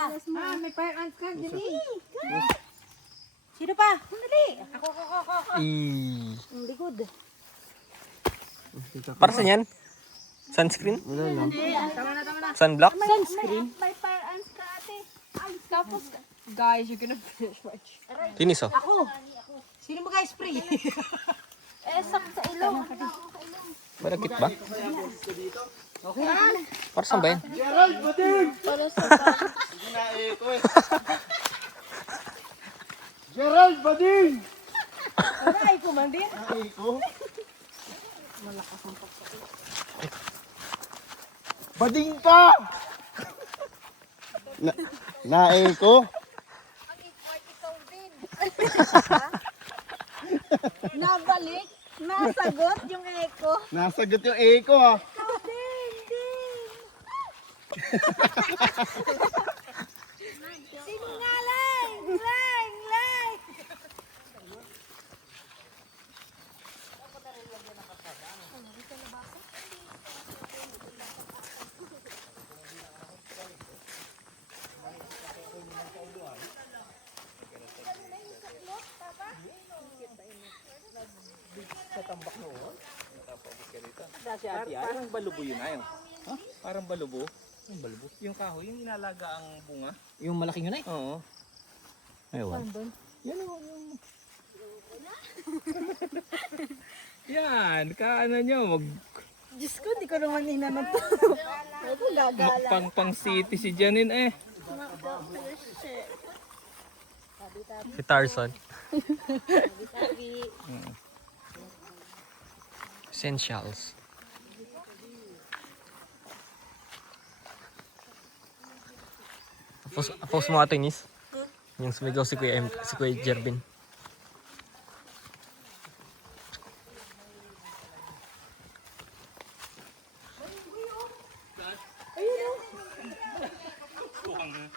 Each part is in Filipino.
May fire ants ka. Dali. Sino pa? Dali. Ako. Ang likod. Para saan yan? Sunscreen? Tama na. Sunblock? Sunscreen. May fire ants ka ate. Ay, tapos, guys, you're gonna finish watch. Kinis oh. Ako. Sino mag-spray? Sa ilong. Malagkit ba? Okay. Para saan ba yan? Para sa Gerald Bading! Ay, kumandin. Bading pa! Nae ko? nabalik. Nasagot yung echo. Nasagot yung echo ah. Sinungaling! Lang! Parang balubo yun ayo. Ha? Parang balubo. Yung balubo? Yung kahoy, yung inalaga ang bunga. Yung malaking yun ay? Oo. Aywan. Yan o. Yan, kaano nyo, Diyos ko, di ko naman inanap. Ako gagala. pang city si Janine eh. Si Tarzan. Essentials. Tapos mo ate Nis. Yung sumigaw si Kuya Jervin.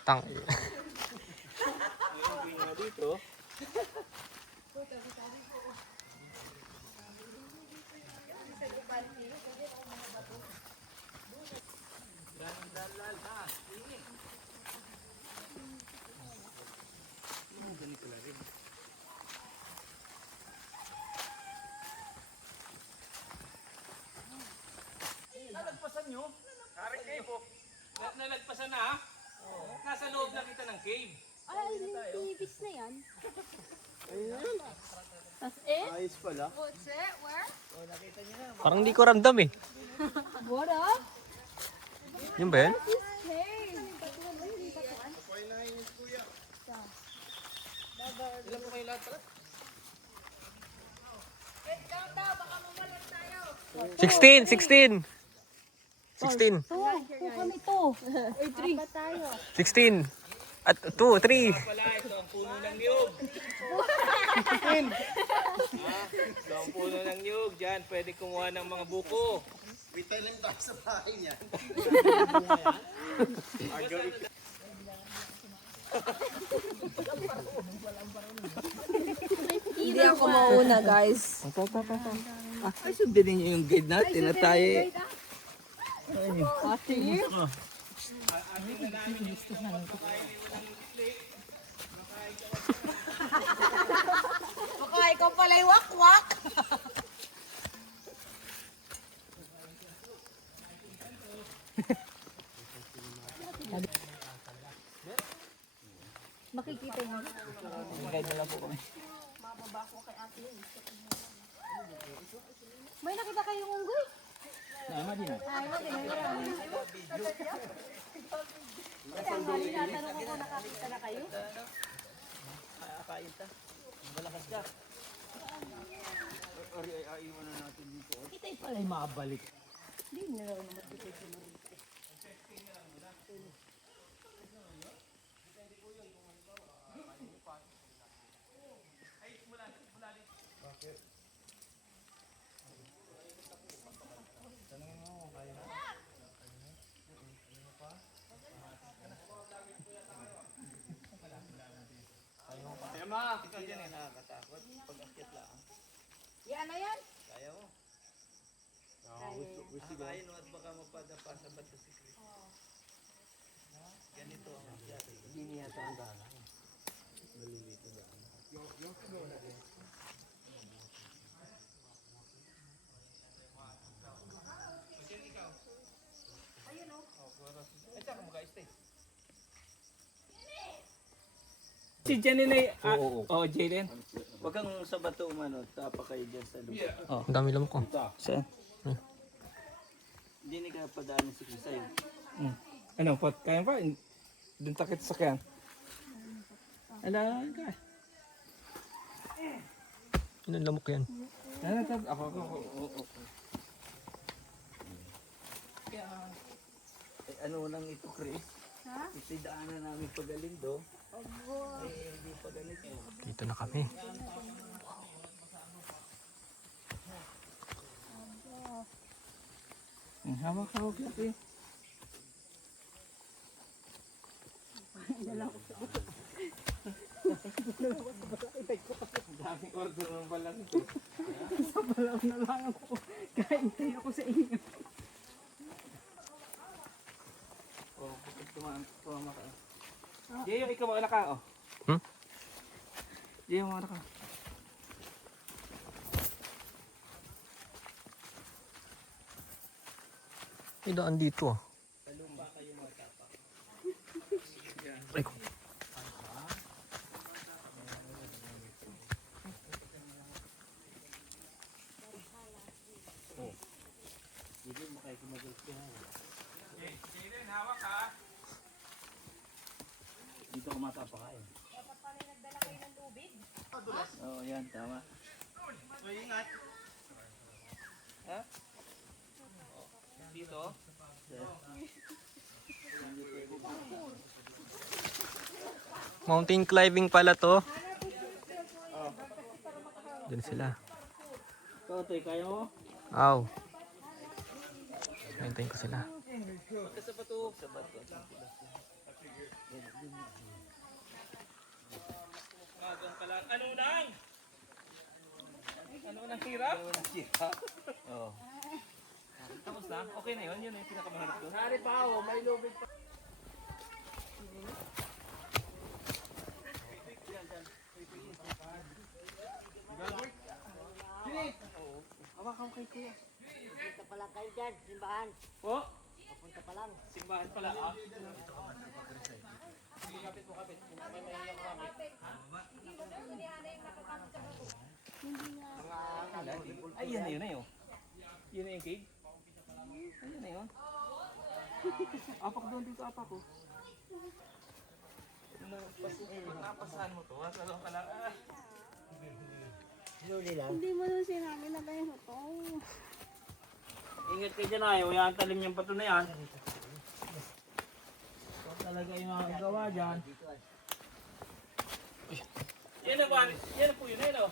Tang. Nalagpasan nyo? Karing cave oh. Nalagpasan na ha? Nasa loob na kita ng cave. Ay, nilibis na yan. That's it? Ayos pala. What's it? Where? Parang hindi ko ramdam eh. What up? Yun ba yan? This cave. Ilan po kayo lahat pala? 16! 16! 16! Kami to. Or 3. Pa tayo. 16! At 2, 3! Pala, ito ang puno ng niyog. Ito ang puno ng niyog. Diyan, pwede kumuha ng mga buko. May talim tayo sa bahay niyan. Hindi ako mauna, guys. Ay, sundin niyo yung guide natin na tayo. Ate? Baka ikaw pala yung wakwak. Makikita mo. May nakita kayong unggoy? Ay, tinatanong ko kung nakakita na kayo. Kita pala yung mabalik. Ito dyan eh, nakakatakot. Pag-akyat lang. Yan na yan. Kaya mo. Akayin mo at baka mapadapa sa bato si Chris. Ganito ang akyat. Si Janine ay... Oo, Jalen. Huwag kang sa bato umano, tapa kayo dyan sa lupa. Ang dami lang ko. Saan? Hindi ka padaanin si Chris sa'yo. Ano, pot? Kaya pa? Doon takit sa kyan. Ala, ka. Ilan lamok yan? Ako. Ano lang ito, Chris? Kasi daanan namin pagalindo. Hindi pa ganito. Dito na kami. Hawak natin. Daming order ng balang ito. Sabalaw na lang ako. Kaintay ako sa inyo. Oh, tumama ka. Jay, ikaw makala ka, oh. Hmm? Jay, makala ka. May daan dito ah. Ay ko. Jaylen, hawak ka. Dito ko matapakain. Dapat pala nagdala kayo ng tubig. Oo, yan, tama. Dito. Mountain climbing pala to. Diyan sila. Totoy, kaya mo? Aw. Hintayin ko sila. Sa bato. Magang pala. Ano nang? Ano nang hirap? Oo. Tapos na? Okay na yun? Yun yung pinakamahirap doon? Hari pa ako, may lubid pa. Punta pa lang kayo dyan, simbahan. Po? Punta pa lang. Simbahan pala ah. Ay, yun na yun na yun. Yun na yung cake? Ayun na yun. Apak doon dito, apak ko. Napasahan mo to, salo ka lang. Hindi mo doon sinabi na kayo ito. Ingat kayo dyan ayaw, yan talim yung bato na yan. Ito talaga yung nakagawa dyan. Yan na ba? Yan na po yun, ayun o.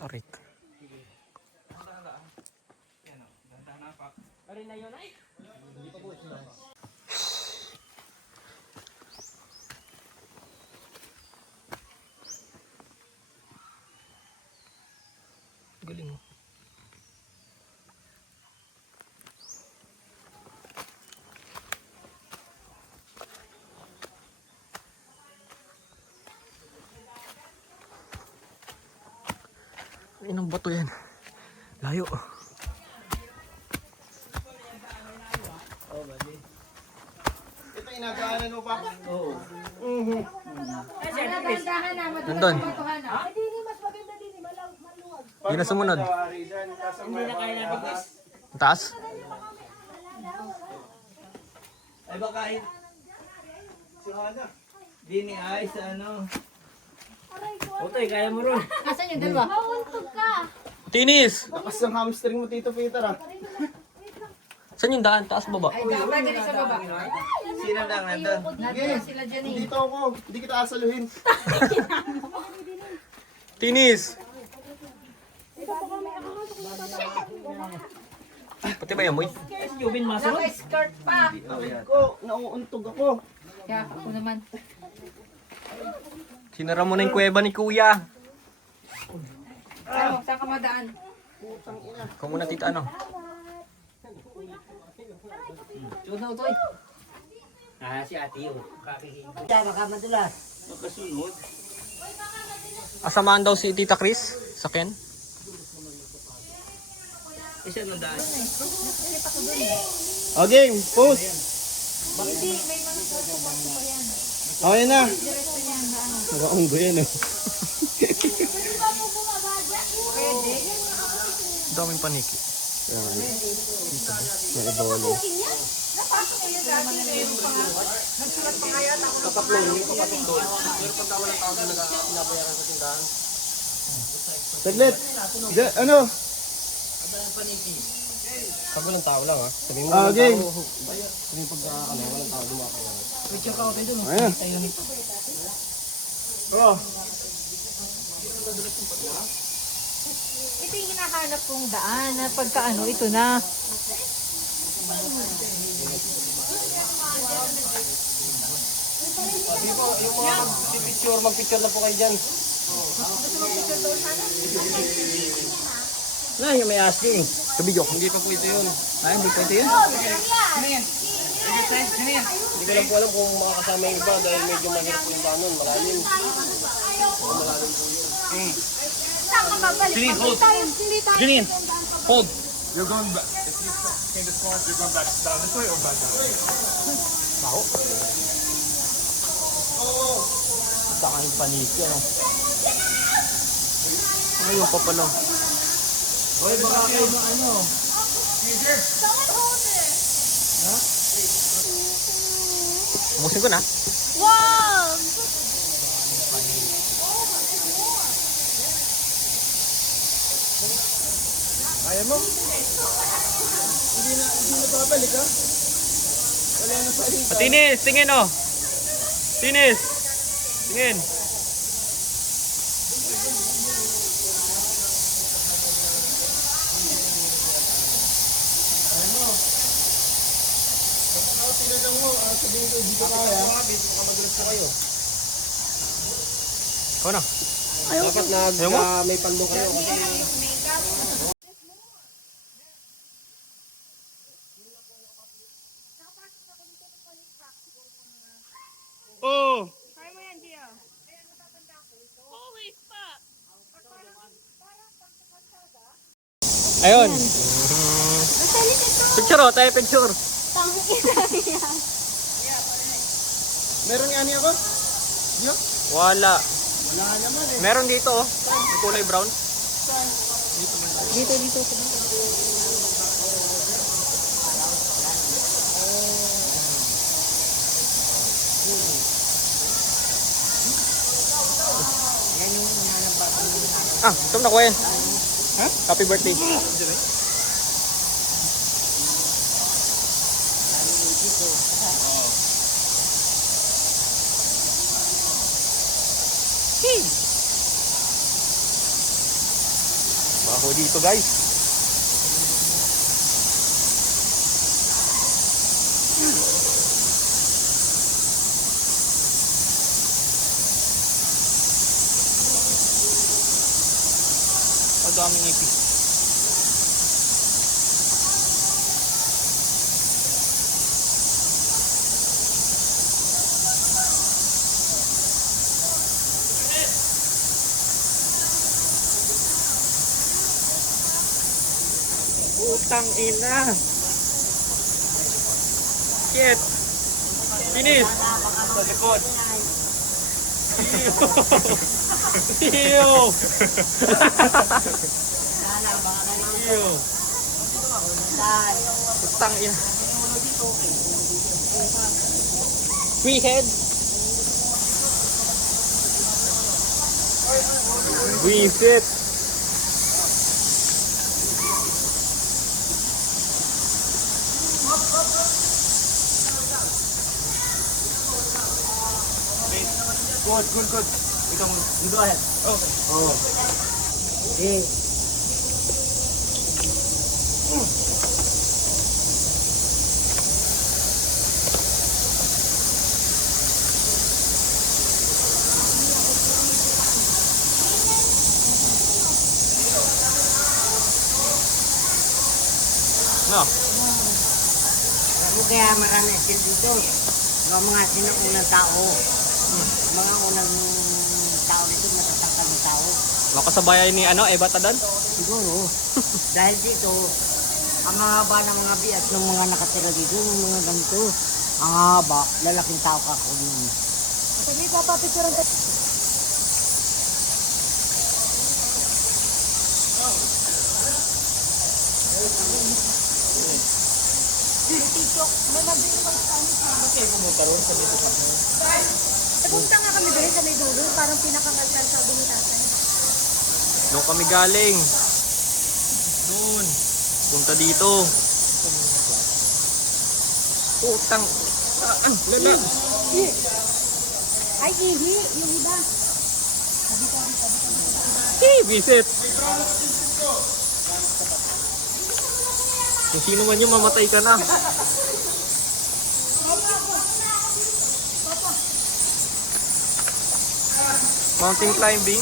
Tarik. Yan o, ganda na apak. Ari na yun ay. Galing mo. Inang bato yan. Layo. Ito inagaanan mo pa? Oo. Nandun. Hindi ni mas maganda din ni maluwag. Yun na sumunod. Hindi na kaya natin guys. Ang taas? Ay baka si Hana. Dini ay sa ano. Otoy, kaya mo ron. Asan yung dalawa? Mauntog ka. Tinis! Lakas ng hamstring mo, Tito Peter ah. Saan yung daan? Taas baba? Ay, dapat dyan sa baba. Sino lang nandun? Nandun sila dyan eh. Dito ako, hindi kita asaluhin. Tinis! Pati ba yamoy? Naka-skirt pa. Ko, nauuntog ako. Kaya ako naman. Sinara mo na yung kuweba ni Kuya. Saan ka madaan? Ikaw muna tita ano? Sunod na utoy. Ah, si ate yun. Makasunod. Asamaan daw si Tita Chris. Sakyan. Eh, siya nang daan. Okay, post. Okay na. Nakaunggo yan, Daming paniki. Saglit. Ano? Pag walang tao lang ha. Sabi mo Okay. Sabi pag walang tao dumapo. Ayan. Oh. Ito yung hinahanap kong daan na pagka ano, ito na. Yung mga magpicture na po kayo dyan. Na, yung may asking. Kabigyo. Hindi pa po ito yun. Ay, hindi pa ito yun. Hindi ko lang po alam kung makakasama yung iba dahil medyo mahirap po yung banon. Malalim. Janine, hold. Janine, hold. You're going back. If you came this far, you're going back down this way or back that way? Sakang paniki, ano? Ngayon pa pala. Hoy, baka kayo na ano. Ubusin ko na. Wow! Kaya mo? Hindi na babalik ha? Wala na sa ito. Tinis, tingin oh. Tinis. Tingin. Ikaw na. Dapat may pando kayo. Oh. Ayun. Picture oh, tayo picture. Meron nga niya ako? Wala. Wala naman eh. Meron dito oh. May kulay brown. Dito. Ah, ito na ko yan. Ha? Happy birthday. Baho dito guys. Ang daming ipis. Putang ina. Shit. Finish. Sa likod. Ew. Ew. Putang ina. Three heads. Visit. Good. Ikaw mo. Go ahead. Okay. Oh. Eh. No. Kaya marami sila dito. Mga sinuunang tao. Mga unang tao dito, matatangkal ng tao. Makasabayan ni Eva Tadan? Siguro. Dahil dito, ang haba ng mga bias ng mga nakatira dito, ng mga ganito. Ang haba, lalaking tao ka kung yun. Sige, papapicturean ka. Punta nga kami doon sa may dulo, parang pinakangalkal sabi ni tatay. Doon kami galing. Doon. Punta dito. Utang. Lala. Ay, ihi, yung iba. Visit. Kung sino man yung mamatay ka na. Mountain climbing.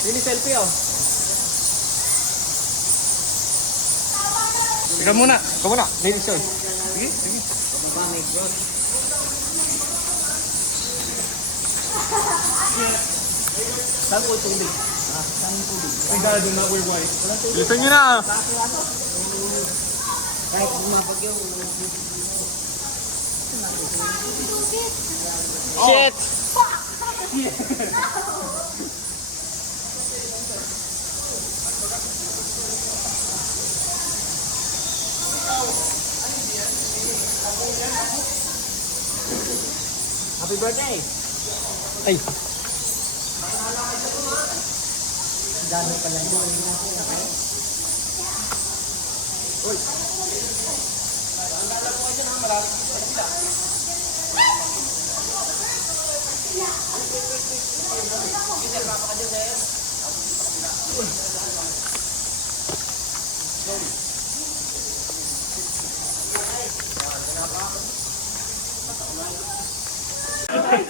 Sini selfie oh. Ikaw muna. Ikaw muna. Ladies choice. Sige, sige. Saan po tubig? Saan yung tubig? Ay, dahil doon na worldwide. Bilisan nyo na. Kahit bumabagyo, Shit! Happy birthday! Ay, dami pala yun.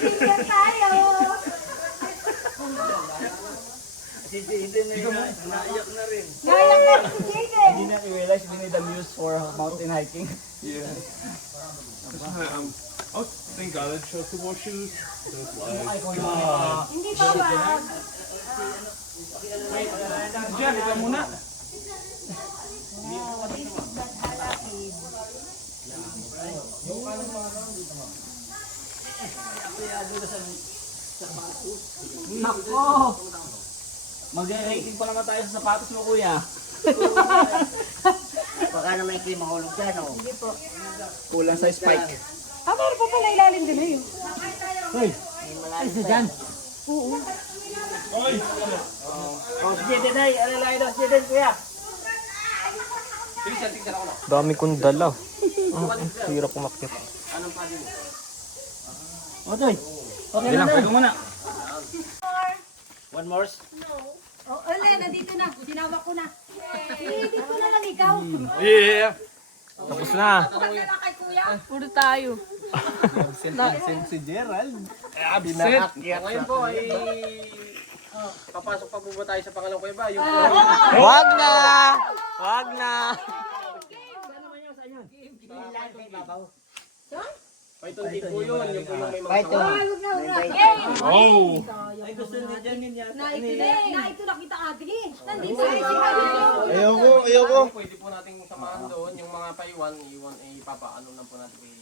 Sige tayo. Hindi na naiyak na rin. Ngayon na si Jiggy. Hindi na i-realize we need a muse for mountain hiking. Oh, thank God, I chose to wear shoes. Hindi pa ba? Diyan, ikaw muna. Nako! Mag-rating pa naman tayo sa sapatos mo, kuya. Baka naman kayo mahulog dyan, oh. Kulang sa spike. Ah, meron pa pala ilalim din eh. Hoy! Ay, isa dyan. Oo. Oh, sige, Denay. Alalay daw, sige, Den, kuya. Dami kong dala. Hirap umakyat. Otoy. Okay Bilang, na pwede muna. One more. Oh, Ole, nandito na. Sinawa ko na. Dito na lang ikaw. Yeah! Tapos na. Puro tayo. Si Gerald. Sit! Ngayon po ay papasok pa po ba tayo sa pangalawang kuweba? Yung Wag na! Wag na! Python din po yun. Yung po yung may mga Kahit sawa. Oh! Ay, gusto niya dyan yun yan. Na ito nakita ate. Nandito si Kali. Ayoko. Pwede po nating samahan doon. Yung mga paiwan, ipapaano lang po natin kay...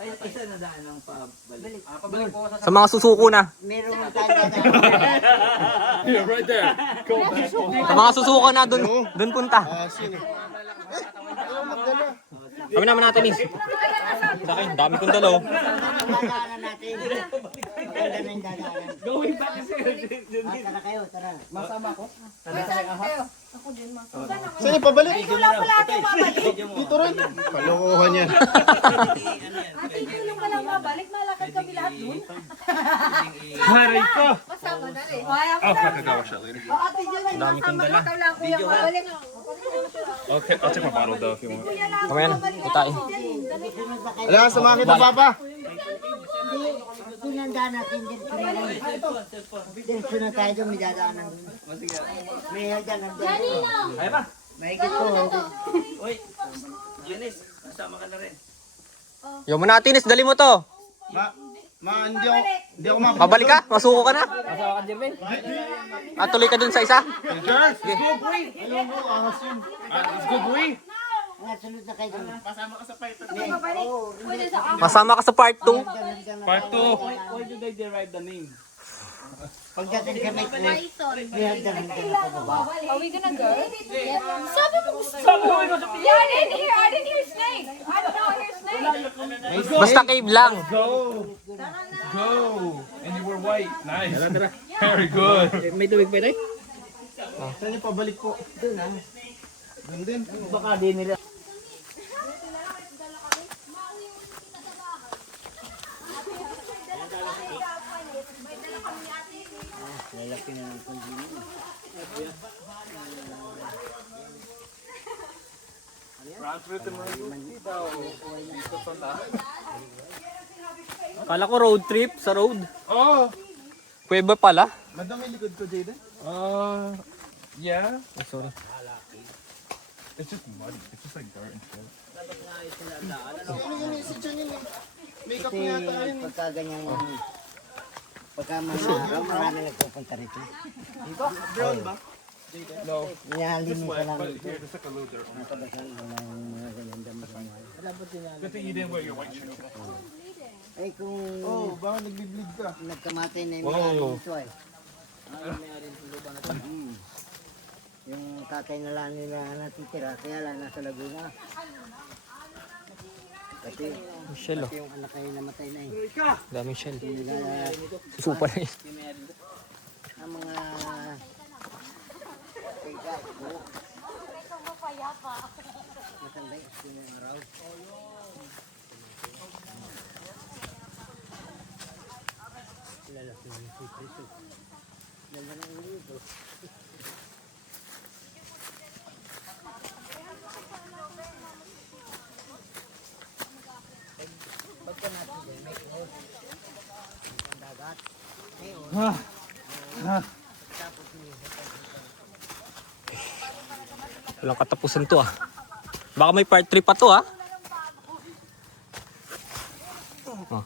Ay, isa na daan ng pabalik. Pabalik po Sa mga susuko na. meron mo tayo na. Yeah, right there. Go back. Sa mga susuko na, dun punta. Kami naman natin, Miss. Sa akin, dami kong dala, oh. Dadaanan natin. Maganda na yung dadaanan. Going back to Tara kayo, tara. Masama ko. Ako din, mas. Saan yung pabalik? Ikaw lang pala ako babalik. Dito rin. Kalokohan yan. Ate, ikaw lang pala babalik. Malakad kami lahat dun. Haray ko! Masama na rin. Ay, ako na. I'll wash that later. O, ate, dyan lang Dami kong dala. Video ha. Okay, I'll take my bottle though if you want. Kamaya na, itain. Wala, samahan kita, Papa. Pinandaan natin din. Diretso na tayo doon, may dadaanan doon. May hagdanan doon. Kaya ba? May higit po. Uy, Janice, nasama ka na rin. Yo mo na, Tinis, dali mo to. Hindi ako Pabalik ka? Masuko ka na? Tuloy ka dun sa isa? Let's go, boy. Mga sunod na kayo doon. Masama ka sa part 2. Part 2. Why did I derive the name? Pagdating sa may may hagdanan doon na pababa. Are we gonna go? Sabi mo gusto mo. Yeah, I didn't hear snake. I don't know, I hear snake. Basta cave lang. Go. And you were white. Nice. Very good. May tubig pa rin? Saan yung pabalik po? Doon ah. Doon din. Baka di nila. Lalaki na ng kundin. Kala ko road trip sa road. Oh. Kuweba pala. Madami likod ko, Jaden. Yeah. Oh, sorry. It's just muddy. It's just like dirt and shit. Makeup Kasi niya yata yun. pagka ganyan yung pagka mga araw, marami nagpupunta rito. Brown ba? No. Inaalimisan namin But ito. here, there's like a little dirt on it. Kabasal ng mga ganyan damo sa mga. Good thing you didn't wear your white shirt. Ay kung baka nagbi-bleed ka. nagkamatay na yung mga dito ay. Yung tatay na lang nila natitira, kaya lang nasa Laguna. Kasi Michelle, oh. yung anak kayo namatay na eh. Daming shell. Kaya Susupa na yun. ang mga kaya po. Matanda yung araw. Lalaki ng sipriso. Ganda ng ulo ito. Pagka natin din, may cross. Ang dagat. Ngayon, tapos niyo. Walang katapusan to ah. Baka may part 3 pa to ah. Oh.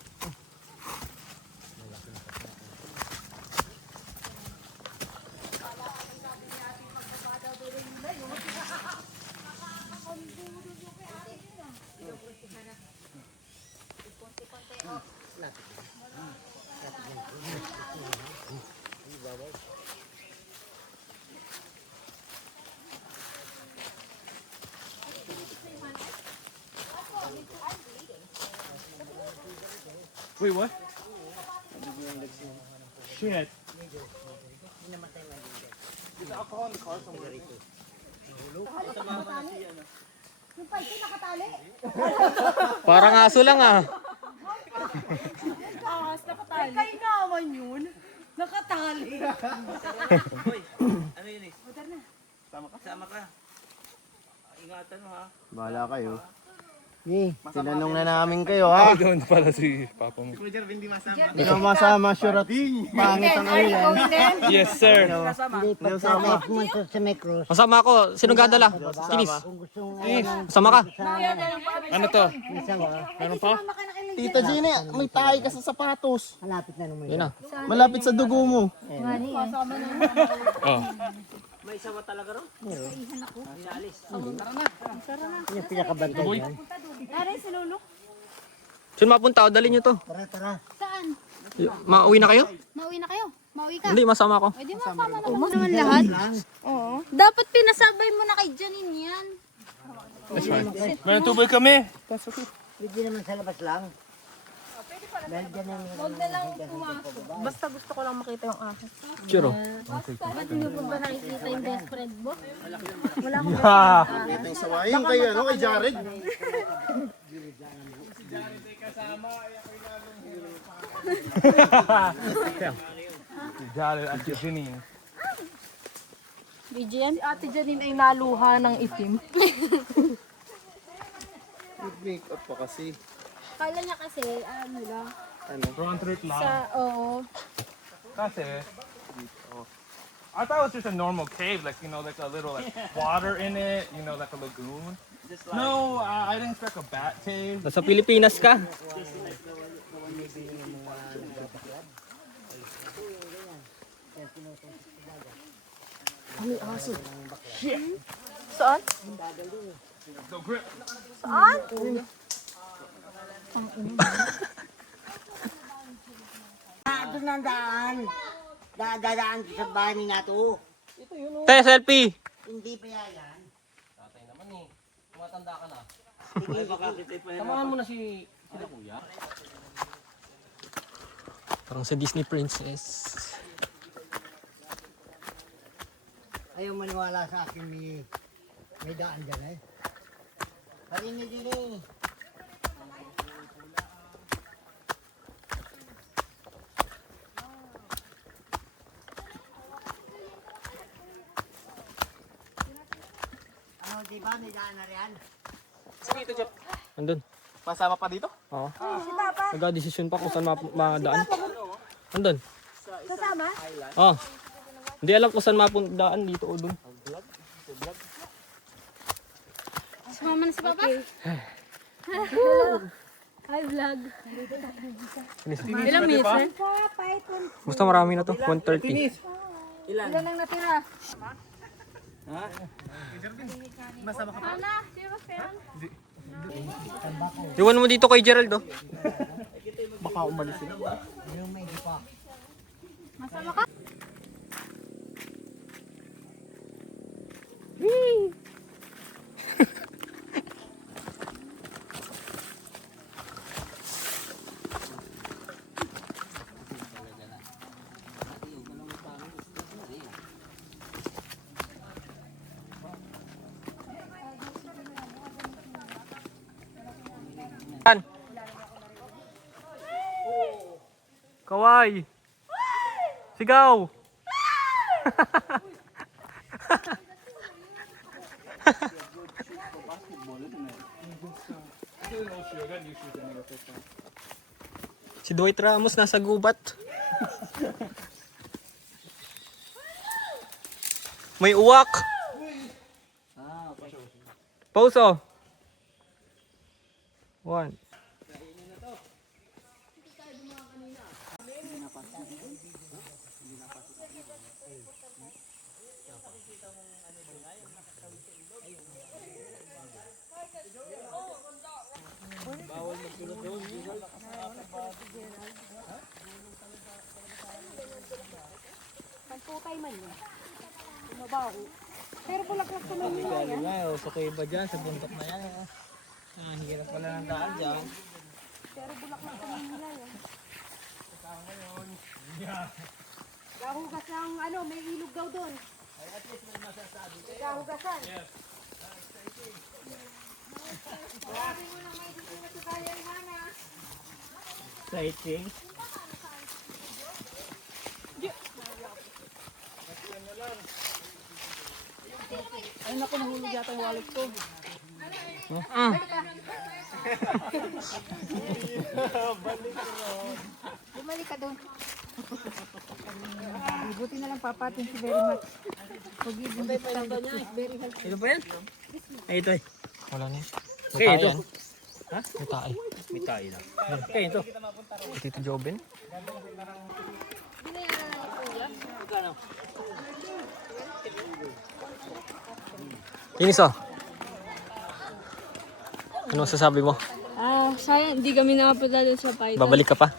Wait, what? Shit. Parang aso lang ah. Ay, kayo naman yun. Nakatali. Uy, ano yun eh? Sama ka. Ingatan mo ha. Bahala kayo. Eh, Tinanong na namin kayo, ha? Doon pala si Papa mo. Hindi ka masama, sure at pangit ang ano yan. Yes sir. hindi pagka may pumunta sa may cross, Masama ako. Sino gadala? Tinis. kung gusto mo Masama ka. Ano to? minsan ba, Meron pa? Tita Gina, may tahi ka sa sapatos. hanapit na naman. Yun na. Malapit sa dugo mo. Oh. Yung pinakabantay yan. Aray, si Lolo. Sino mapunta? Dali nyo to. Tara, tara. Saan? Mauwi na kayo? Mauwi na kayo? Mauwi ka? Hindi, masama ako. Pwede mo sama naman lahat. Oo. Dapat pinasabay mo na kay Janine yan. May tubig kami. Pwede naman sa labas lang. Dahil dyan ang Huwag na lang pumasok. Basta gusto ko lang makita yung ahas. Sure. Ba't hindi mo ba nakikita yung best friend mo? Ito yung sawayang kay, ano, kay Jared. Jared at Janine. BGM? Ate Janine ay naluha ng itim. Make-up pa kasi. Kala niya kasi, ano lang. Front trip lang. Oo. Kasi, I thought it was just a normal cave, like, you know, like a little like water in it, you know, like a lagoon. No, I didn't expect a bat cave. Nasa Pilipinas ka. Saan? So grip. Saan? Doon ang daan. Dadaan sa bahay ni Nato. Te, selfie. Hindi pa yan. Tatay naman eh. Tumatanda ka na. Ay, baka kita pa Samahan mo na sila kuya. Parang sa Disney Princess. Ayaw maniwala sa akin may daan dyan eh. Parinig din eh. Ano, di ba may daan na riyan? Andun. Masama pa dito? Oo. Nag-desisyon pa kung saan madaan. Andun. Kasama? Oh. Hindi alam kung saan mapuntaan dito o dun. Sumama na si Papa? Hi, vlog. Ilang minutes eh? Basta marami na to. 130. Ilan ang natira? Iwan mo dito kay Gerald, oh. Yung may di pa. Kaway. Sigaw. Si Dwight Ramos nasa gubat. May uwak. Pause, oh. 1. Pantutay man yun. Mabaho. Pero bulaklak ko man yun. Galing nga, sa kuiba dyan, sa bundok na yan. Hirap pala ng daan dyan. Pero bulaklak ko man nila yun. Gahugas ng ano, may ilog daw doon. At least may masasabi. Gahugasan. Yes. Sabi mo na may gusto na sa bayan, Hana. Sighting. Ay naku, nahulog yata yung wallet ko. Bumalik ka doon. Buti na lang Papa, thank you very much. Forgiving this time, it's very helpful. Ito pa yan? Ay, ito eh. Wala na. Okay, ito. Ha? May tae. May tayo lang. Okay, ito. Tito Joben. Kinis, oh. Ano sasabi mo? Sayang, hindi kami nakapunta doon sa Python. Babalik ka pa?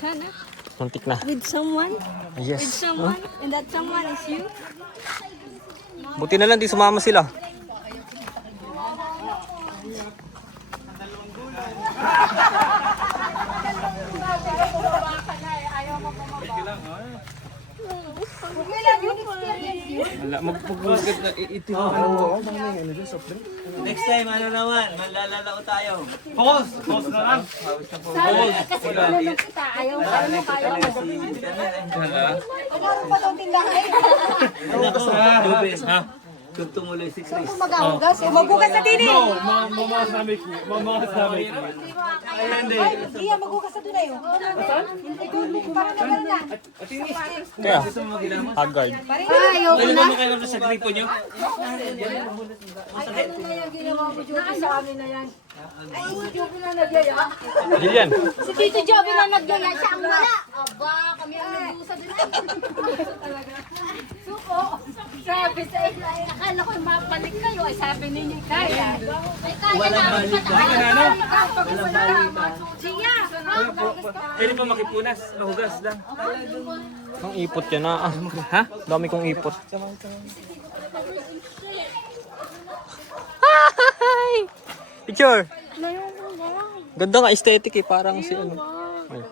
Sana, Muntik na. with someone, Yes. and that someone is you. Buti na lang di sumama sila. Huwag mo lang yun, experience yun. Wala, Next time, ano naman, malalao tayo. Pause na lang. Kasi tinanong kita, ayaw mo, kaya mo. Meron pa daw tindahan. Kung tumuloy si Chris. Kung maghugas, maghugas na din eh. Mama's not making it. Mama's not making it. Ay, iya, maghugas na doon ayo. Hindi ko, para na, para na. Kaya, Haggard. Ayaw ko na. Kayo na sa gripo nyo? Ay, ano na yung ginawa mo, Joby, sa amin na yan. Ay, si Joby na nagyaya. Jillian. Si Tito Joby na nagyaya, siya ang wala. Aba, kami ang nag-uusa doon. Talaga. Suko. Sabi sa inyo, ay, akala ko mapalik kayo. Ay, sabi ninyo, kaya. Ay, kaya Walang balik. Siya. Pwede pa makipunas. Mahugas lang. Ang ipot yan na. Ha? Dami kong ipot. Hi! Picture! Ganda nga aesthetic eh. Parang si ano. Ay.